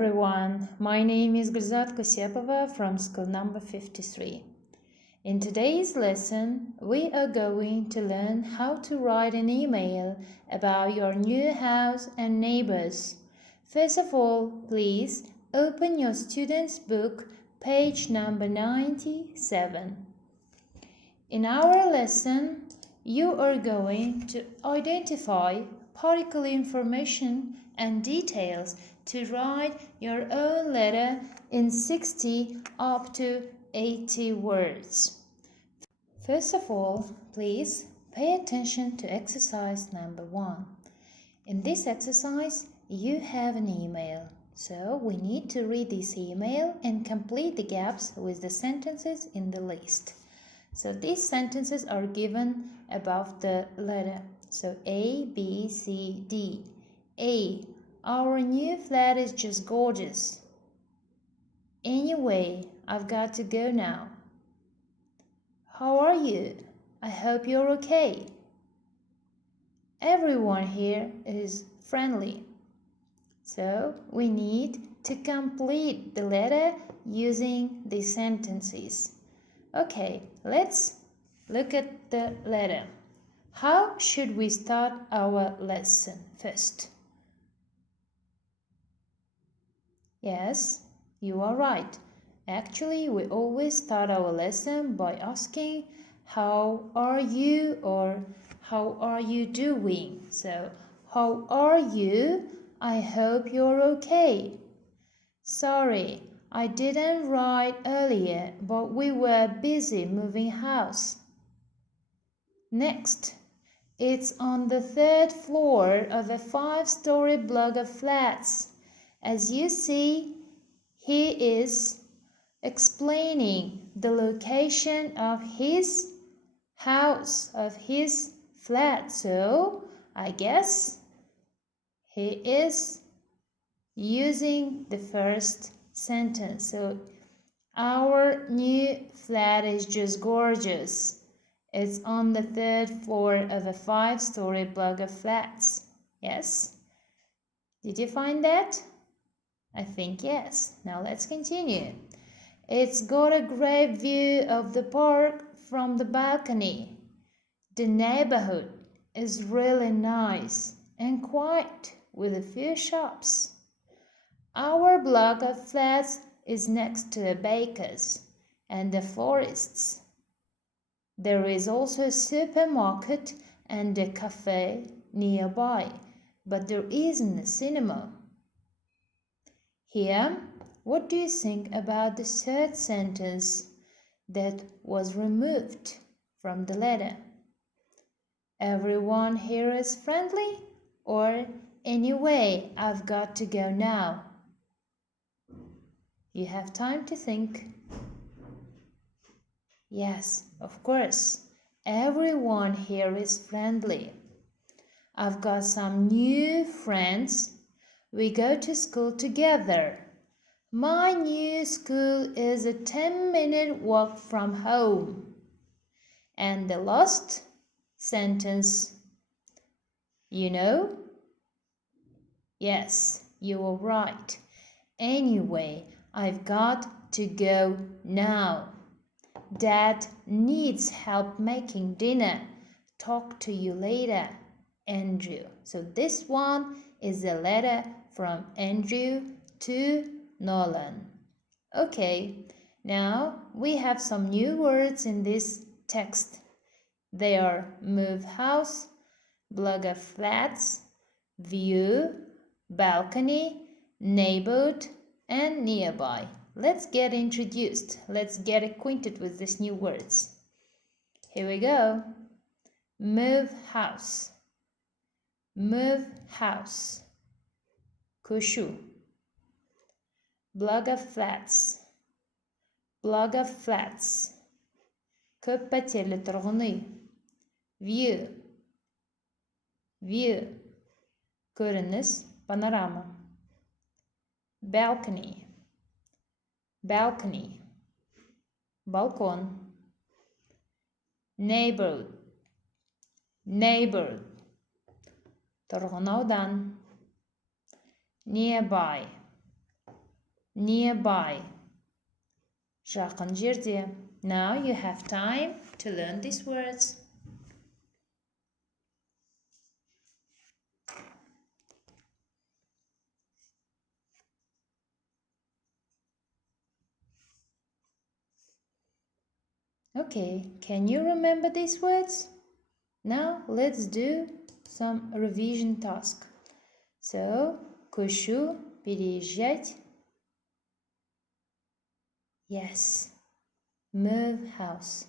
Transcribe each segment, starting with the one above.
everyone, my name is Gulzat Kosepova from school number 53. In today's lesson, we are going to learn how to write an email about your new house and neighbors. First of all, please open your student's book, page number 97. In our lesson, you are going to identify particular information and details to write your own letter in 60 up to 80 words. First of all, please pay attention to exercise number 1. In this exercise, you have an email. So we need to read this email and complete the gaps with the sentences in the list. So these sentences are given above the letter. So A, B, C, D. A. Our new flat is just gorgeous. Anyway, I've got to go now. How are you? I hope you're okay. Everyone here is friendly. So we need to complete the letter using these sentences. Okay, let's look at the letter. How should we start our lesson first? Yes, you are right. Actually, we always start our lesson by asking, how are you or how are you doing? So, how are you? I hope you're okay. Sorry, I didn't write earlier, but we were busy moving house. Next, it's on the 3rd floor of a 5-story block of flats. As you see, he is explaining the location of his house, of his flat. So, I guess he is using the first sentence. So, our new flat is just gorgeous. It's on the 3rd floor of a 5-story block of flats. Yes? Did you find that? I think yes. Now let's continue. It's got a great view of the park from the balcony. The neighborhood is really nice and quiet with a few shops. Our block of flats is next to a baker's and a florist's. There is also a supermarket and a cafe nearby, but there isn't a cinema. Here, what do you think about the 3rd sentence that was removed from the letter? Everyone here is friendly, or anyway, I've got to go now. You have time to think. Yes, of course, everyone here is friendly. I've got some new friends. We go to school together. My new school is a 10-minute walk from home. And the last sentence, you know? Yes, you are right. Anyway, I've got to go now. Dad needs help making dinner. Talk to you later, Andrew. So this one is a letter from Andrew to Nolan. Okay, now we have some new words in this text. They are move house, block of flats, view, balcony, neighborhood, and nearby. Let's get introduced. Let's get acquainted with these new words. Here we go. Move house. Move house. Kushu. Block of flats. Block of flats. Көп пәтерлі тұрғын үй. View. View. Көрініс, панорама. Balcony. Balcony. Balkon. Neighborhood. Neighborhood. Тұрғын аудан. Nearby. nearby, жақын жерде. Now you have time to learn these words. Okay, can you remember these words? Now let's do some revision task. So, көшу, переезжать. Yes. Move house.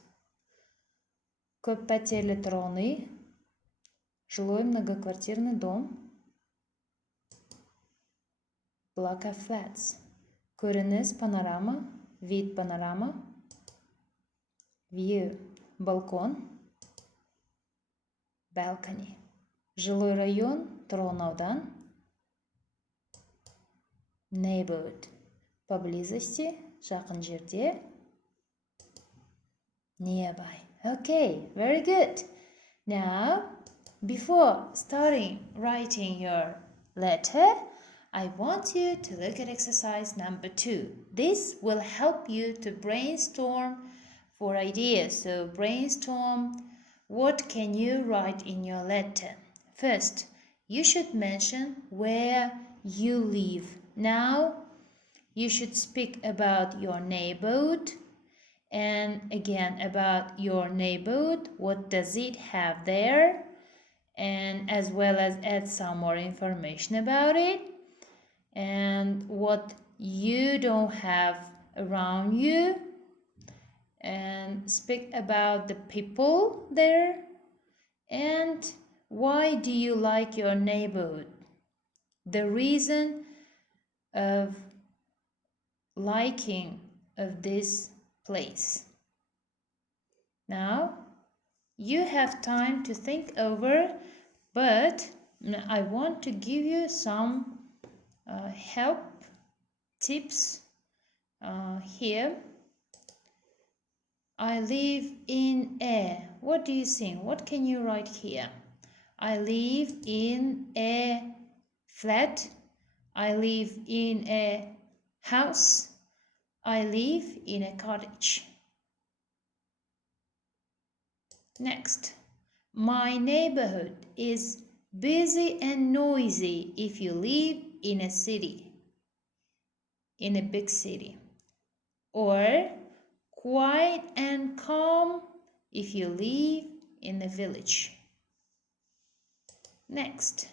Көппәтерлі тұрғын үй. Жилой многоквартирный дом. Block of flats. Көрініс панорама. Вид панорама. View. Балкон. Balcony. Жилой район, тұрғын аудан. Neighbourhood. Поблизости, жақын жерде. Nearby. Okay, very good. Now, before starting writing your letter, I want you to look at exercise number 2. This will help you to brainstorm for ideas. So brainstorm what can you write in your letter. First, you should mention where you live. Now, you should speak about your neighborhood. And again, about your neighborhood, what does it have there? And as well as add some more information about it. And what you don't have around you. And speak about the people there. And why do you like your neighborhood? The reason of liking of this place. Now, you have time to think over, but I want to give you some help tips here. I live in a. What do you think? What can you write here? I live in a flat. I live in a house. I live in a cottage. Next, my neighborhood is busy and noisy if you live in a city, in a big city. Or quiet and calm if you live in a village. Next,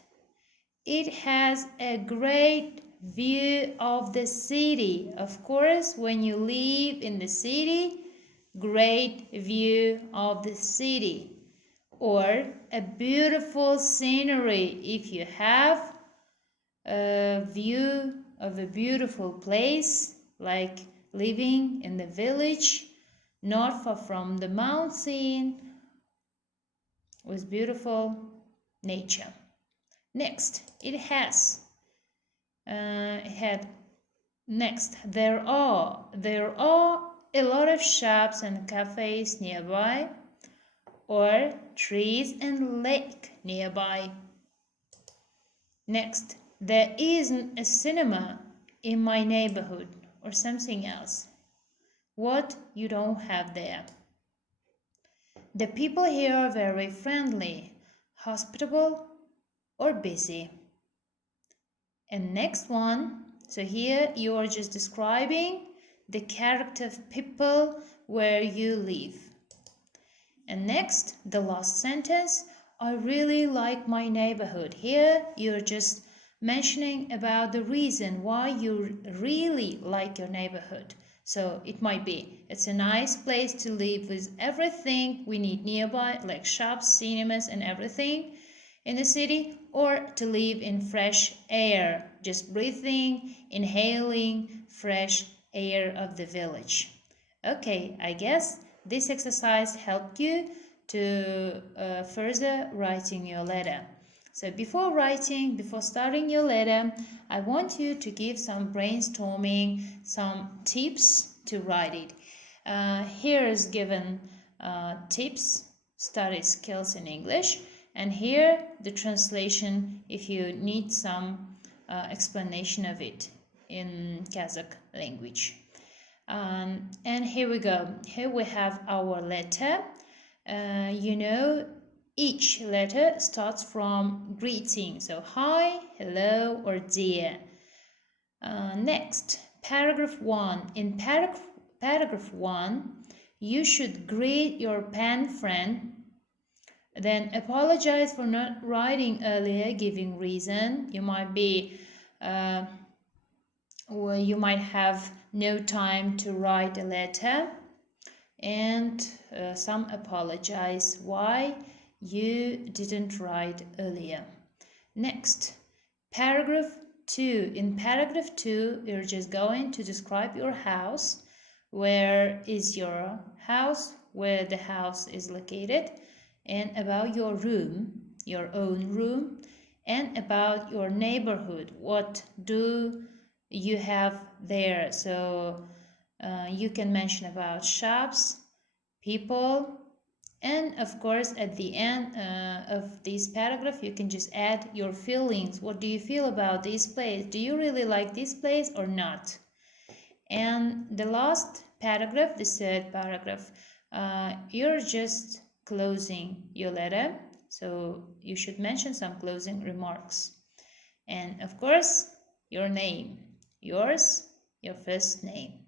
it has a great view of the city. Of course, when you live in the city, great view of the city. Or a beautiful scenery if you have a view of a beautiful place, like living in the village, not far from the mountain, with beautiful nature. Next, there are a lot of shops and cafes nearby, or trees and lake nearby. Next, there isn't a cinema in my neighborhood, or something else. What you don't have there. The people here are very friendly, hospitable, or busy. And next one, so here you are just describing the character of people where you live. And next, the last sentence, I really like my neighborhood. Here you're just mentioning about the reason why you really like your neighborhood. So it might be, it's a nice place to live with everything we need nearby, like shops, cinemas, and everything in the city, or to live in fresh air, just breathing, inhaling fresh air of the village. Okay, I guess this exercise helped you to further writing your letter. So before starting your letter, I want you to give some brainstorming, some tips to write it. Here is given tips, study skills in English, and here the translation if you need some explanation of it. in Kazakh language. And here we go. Here we have our letter. Each letter starts from greeting. So hi, hello, or dear. Next, paragraph 1. In paragraph 1, you should greet your pen friend, then apologize for not writing earlier, giving reason. You might have no time to write a letter, and some apologize why you didn't write earlier. Next, paragraph 2. In paragraph 2, you're just going to describe your house. Where is your house? Where the house is located, and about your room, your own room, and about your neighborhood. What do you have there? So you can mention about shops, people, and of course at the end of this paragraph you can just add your feelings. What do you feel about this place? Do you really like this place or not? And the last paragraph, the third paragraph, you're just closing your letter, so you should mention some closing remarks. And of course, your name, yours, your first name.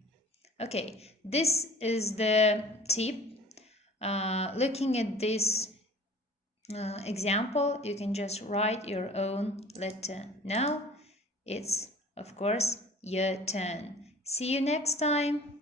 Okay, this is the tip. Looking at this example, you can just write your own letter. Now it's, of course, your turn. See you next time.